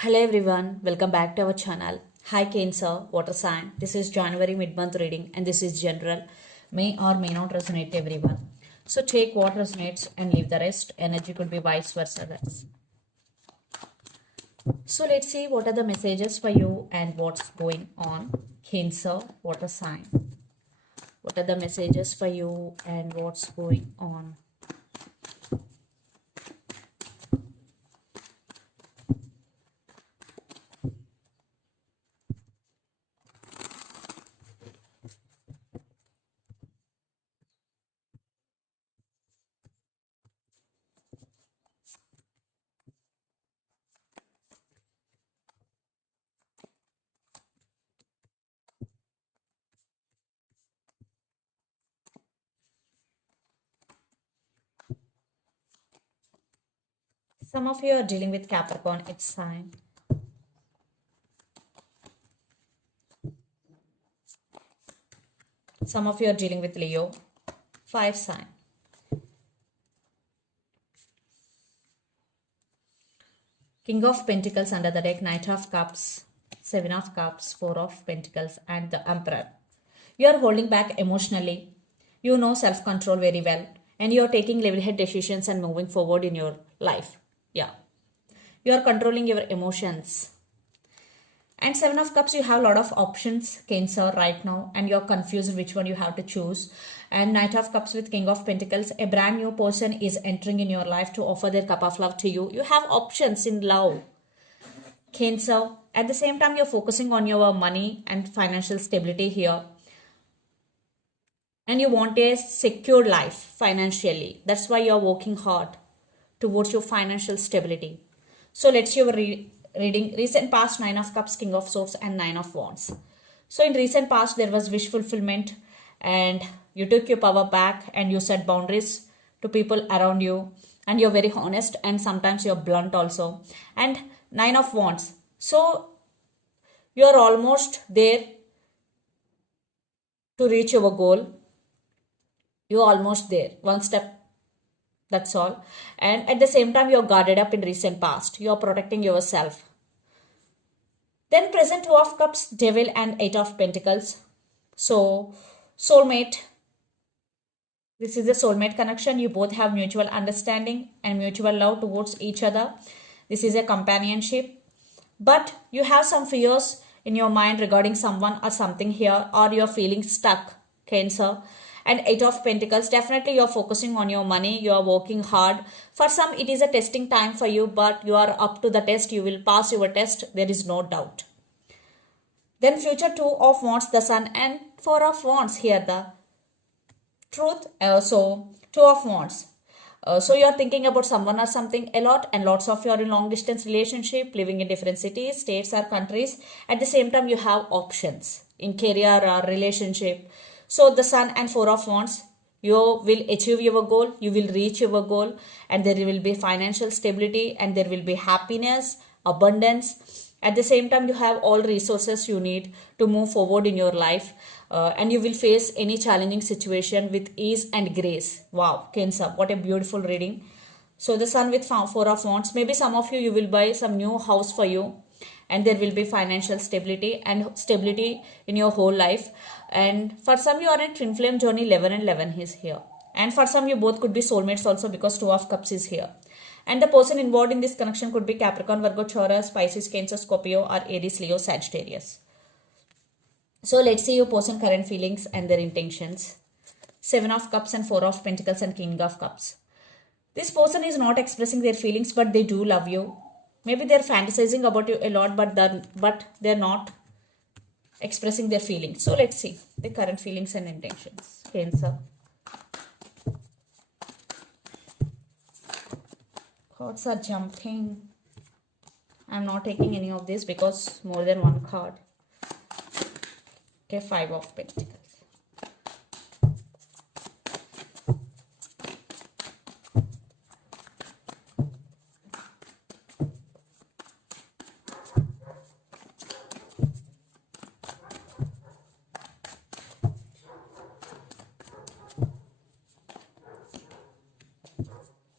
Hello everyone, welcome back to our channel. Hi Cancer, water sign. This is January mid-month reading and this is general. May or may not resonate everyone. So take what resonates and leave the rest. Energy could be vice versa, guys. So let's see what are the messages for you and what's going on. Cancer, water sign. What are the messages for you and what's going on? Some of you are dealing with Capricorn, its sign. Some of you are dealing with Leo, fire sign. King of Pentacles under the deck, Knight of Cups, Seven of Cups, Four of Pentacles, and the Emperor. You are holding back emotionally. You know self-control very well. And you are taking level-head decisions and moving forward in your life. Yeah. You are controlling your emotions. And Seven of Cups, you have a lot of options, Cancer, right now. And you're confused which one you have to choose. And Knight of Cups with King of Pentacles, a brand new person is entering in your life to offer their cup of love to you. You have options in love, Cancer. At the same time, you're focusing on your money and financial stability here. And you want a secure life financially. That's why you're working hard towards your financial stability. So let's see your reading. Recent past, Nine of Cups, King of Swords, and Nine of Wands. So in recent past, there was wish fulfillment and you took your power back and you set boundaries to people around you. And you're very honest and sometimes you're blunt also. And Nine of Wands. So you're almost there to reach your goal. You're almost there. One step, that's all. And at the same time, you're guarded up in recent past. You're protecting yourself. Then present Two of Cups, Devil, and Eight of Pentacles. So, soulmate. This is a soulmate connection. You both have mutual understanding and mutual love towards each other. This is a companionship. But you have some fears in your mind regarding someone or something here, or you're feeling stuck, Cancer. And Eight of Pentacles, definitely you're focusing on your money, you're working hard. For some, it is a testing time for you, but you are up to the test. You will pass your test, there is no doubt. Then future Two of Wands, the Sun, and Four of Wands here, the truth. So Two of Wands. So you're thinking about someone or something a lot, and lots of you are in long distance relationship, living in different cities, states or countries. At the same time, you have options in career or relationship. So the Sun and Four of Wands, you will achieve your goal, you will reach your goal, and there will be financial stability and there will be happiness, abundance. At the same time, you have all resources you need to move forward in your life. And you will face any challenging situation with ease and grace. Wow, Cancer, what a beautiful reading. So the Sun with Four of Wands, maybe some of you will buy some new house for you, and there will be financial stability and stability in your whole life. And for some, you are in twin flame journey. 11 and 11 is here, and for some, you both could be soulmates also, because Two of Cups is here. And the person involved in this connection could be Capricorn, Virgo, Taurus, Pisces, Cancer, Scorpio, or Aries, Leo, Sagittarius. So let's see your person current feelings and their intentions. Seven of Cups and Four of Pentacles and King of Cups. This person is not expressing their feelings, but they do love you. Maybe they're fantasizing about you a lot, but they're not expressing their feelings. So let's see the current feelings and intentions. Cancer. Cards are jumping. I'm not taking any of this because more than one card. Okay, Five of Pentacles.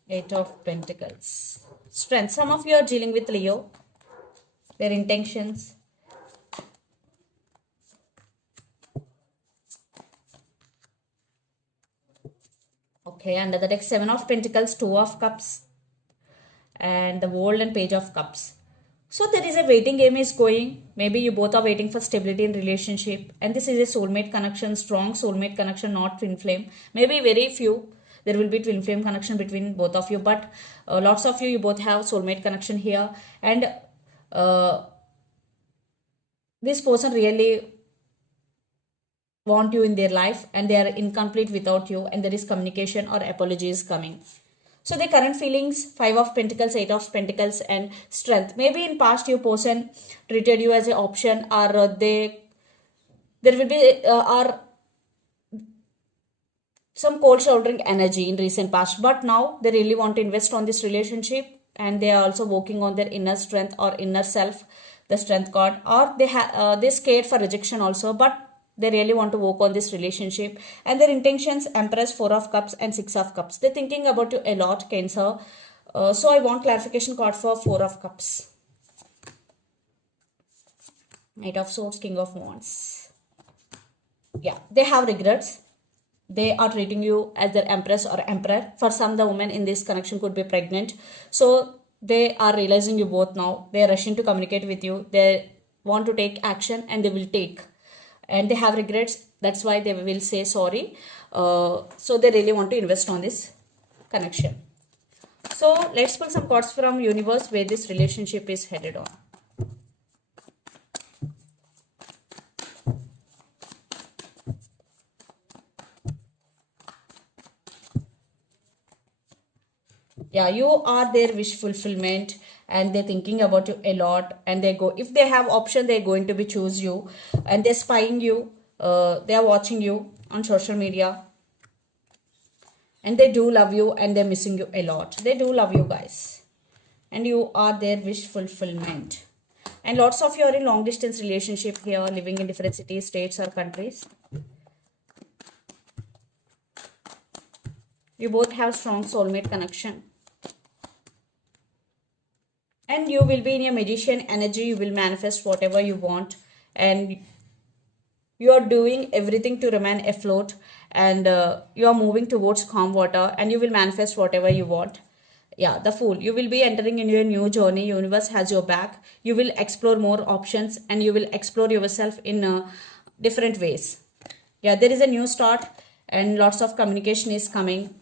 Eight of Pentacles. Strength. Some of you are dealing with Leo. their intentions. Okay, under the deck, 7 of Pentacles, 2 of Cups, and the World and Page of Cups. So there is a waiting game is going. Maybe you both are waiting for stability in relationship, and this is a soulmate connection, strong soulmate connection, not twin flame. Maybe very few there will be twin flame connection between both of you, but lots of you both have soulmate connection here, and this person really want you in their life, and they are incomplete without you, and there is communication or apologies coming. So the current feelings, 5 of Pentacles, 8 of Pentacles, and strength. Maybe in past your person treated you as an option, or there will be or some cold shouldering energy in recent past, but now they really want to invest on this relationship, and they are also working on their inner strength or inner self, the strength card, or they scared for rejection also, but they really want to work on this relationship. And their intentions, Empress, 4 of Cups, and 6 of Cups. They're thinking about you a lot, Cancer. So I want clarification card for 4 of Cups. Knight of Swords, King of Wands. Yeah, they have regrets. They are treating you as their Empress or Emperor. For some, the woman in this connection could be pregnant. So they are realizing you both now. They are rushing to communicate with you. They want to take action, and they will take. And they have regrets. That's why they will say sorry. So they really want to invest on this connection. So let's pull some cards from universe where this relationship is headed on. Yeah, you are their wish fulfillment, and they're thinking about you a lot, and they go, if they have option, they're going to be choose you, and they're spying you, they are watching you on social media, and they do love you, and they're missing you a lot. They do love you guys, and you are their wish fulfillment. And lots of you are in long distance relationship here, living in different cities, states, or countries. You both have strong soulmate connection. And you will be in your magician energy. You will manifest whatever you want, and you are doing everything to remain afloat, and you are moving towards calm water, and you will manifest whatever you want. Yeah, the Fool. You will be entering into a new journey. Universe has your back. You will explore more options, and you will explore yourself in different ways. Yeah, there is a new start, and lots of communication is coming.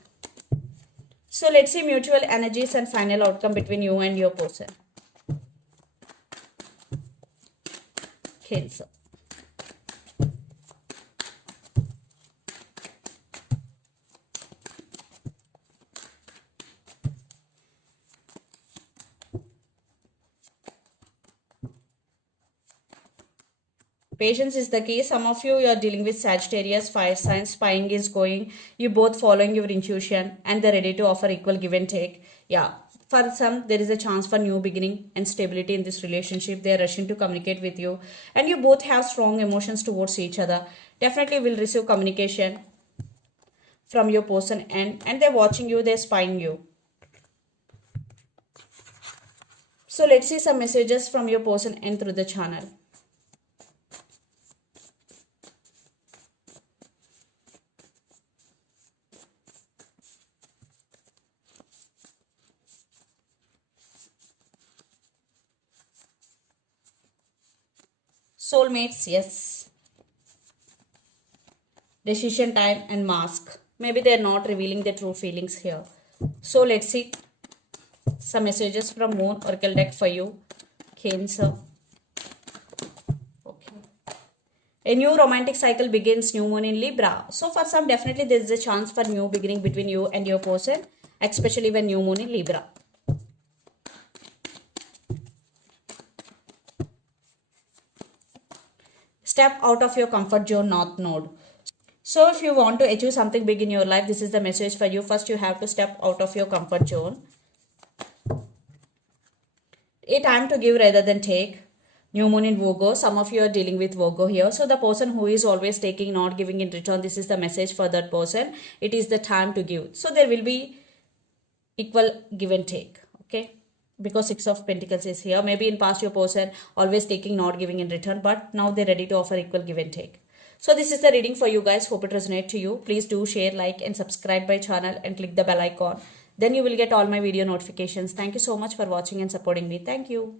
So let's see mutual energies and final outcome between you and your person. Cancer. Patience is the key. Some of you are dealing with Sagittarius, fire signs, spying is going. You both following your intuition, and they're ready to offer equal give and take. Yeah. For some, there is a chance for new beginning and stability in this relationship. They are rushing to communicate with you, and you both have strong emotions towards each other. Definitely will receive communication from your person, and they're watching you, they're spying you. So let's see some messages from your person and through the channel. Soulmates, yes. Decision time and mask. Maybe they're not revealing their true feelings here. So let's see some messages from Moon Oracle deck for you, Cancer. Okay. A new romantic cycle begins, new moon in Libra. So for some, definitely there is a chance for new beginning between you and your person, especially when new moon in Libra. Step out of your comfort zone, North Node. So if you want to achieve something big in your life, this is the message for you. First, you have to step out of your comfort zone. A time to give rather than take. New moon in Virgo. Some of you are dealing with Virgo here. So the person who is always taking, not giving in return, this is the message for that person. It is the time to give. So there will be equal give and take. Okay. because Six of Pentacles is here. Maybe in past your person always taking, not giving in return, but now they're ready to offer equal give and take. So this is the reading for you guys. Hope it resonates to you. Please do share, like and subscribe my channel and click the bell icon. Then you will get all my video notifications. Thank you so much for watching and supporting me. Thank you.